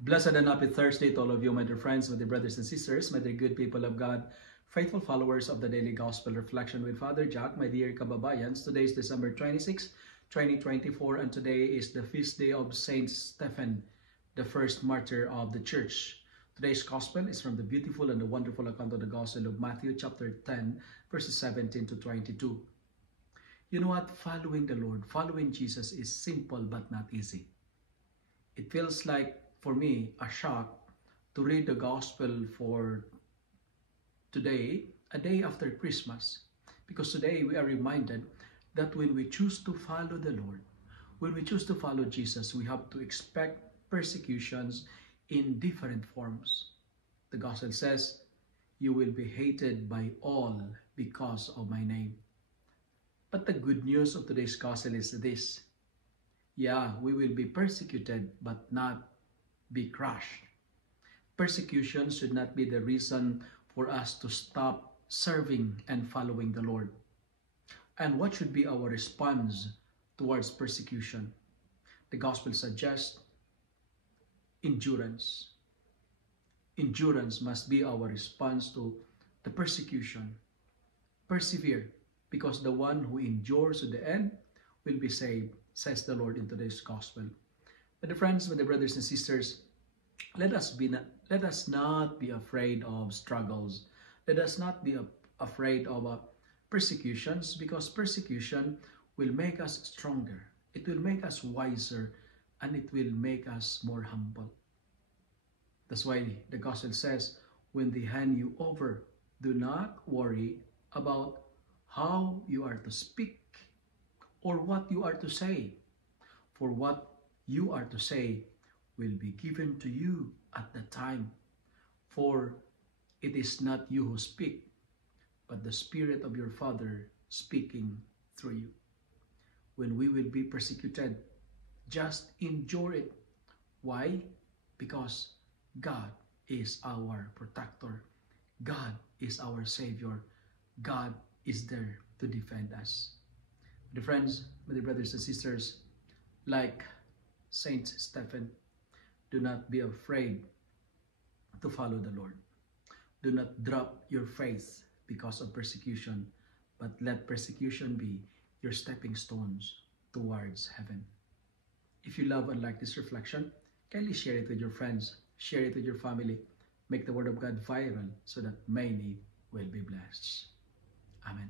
Blessed and happy Thursday to all of you, my dear friends, my dear brothers and sisters, my dear good people of God, faithful followers of the Daily Gospel Reflection with Father Jack, my dear kababayans. Today is December 26, 2024, and today is the feast day of Saint Stephen, the first martyr of the Church. Today's Gospel is from the beautiful and the wonderful account of the Gospel of Matthew, chapter 10, verses 17 to 22. You know what? Following the Lord, following Jesus is simple but not easy. It feels like, for me, a shock to read the Gospel for today, a day after Christmas. Because today we are reminded that when we choose to follow the Lord, when we choose to follow Jesus, we have to expect persecutions in different forms. The Gospel says, you will be hated by all because of my name. But the good news of today's Gospel is this. Yeah, we will be persecuted, but not be crushed. Persecution should not be the reason for us to stop serving and following the Lord. And what should be our response towards persecution? The Gospel suggests endurance. Endurance must be our response to the persecution. Persevere, because the one who endures to the end will be saved, says the Lord in today's Gospel. My dear friends, my dear brothers and sisters, let us not be afraid of struggles. Let us not be afraid of persecutions, because persecution will make us stronger. It will make us wiser, and it will make us more humble. That's why the Gospel says, when they hand you over, do not worry about how you are to speak or what you are to say. For what you are to say will be given to you at the time. For it is not you who speak, but the Spirit of your Father speaking through you. When we will be persecuted, just endure it. Why? Because God is our protector. God is our Savior. God is there to defend us. My dear friends, my dear brothers and sisters, like Saint Stephen, do not be afraid to follow the Lord. Do not drop your faith because of persecution, but let persecution be your stepping stones towards heaven. If you love and like this reflection, kindly share it with your friends, share it with your family, make the Word of God viral so that many will be blessed. Amen.